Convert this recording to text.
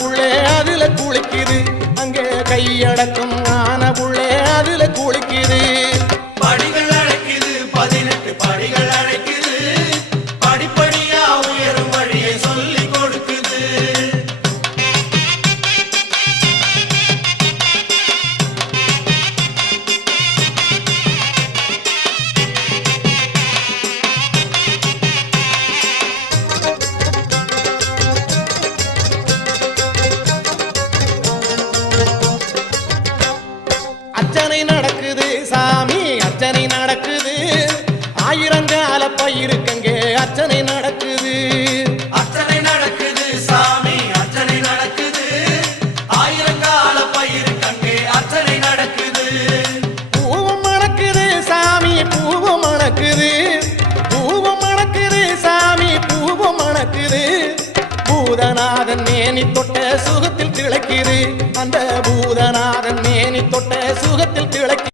புள்ளே அதுல குளிக்குது அங்கே கையடக்கம் ஆன புள்ளே அதுல குளிக்குது படிகள் அழைக்குது 18 படிகள் அழைக்குது படிப்படியா உயரும் வழியை சொல்லி கொடுக்குது அர்ச்சனை நடக்குது சாமி அர்ச்சனை நடக்குது ஆயிரங்கால பயிருக்கங்கே அர்ச்சனை நடக்குது அர்ச்சனை நடக்குது சாமி அர்ச்சனை நடக்குது ஆயிரங்கால பயிருக்கங்கே அர்ச்சனை நடக்குது பூவும் மணக்குது சாமி பூவும் மணக்குது பூவும் மணக்குது சாமி பூவும் மணக்குது பூதநாதன் மேனி தொட்ட சுகத்தில் திளைக்குது அந்த பூதநாதன் மேனி தொட்ட சுகத்தில் திளைக்குது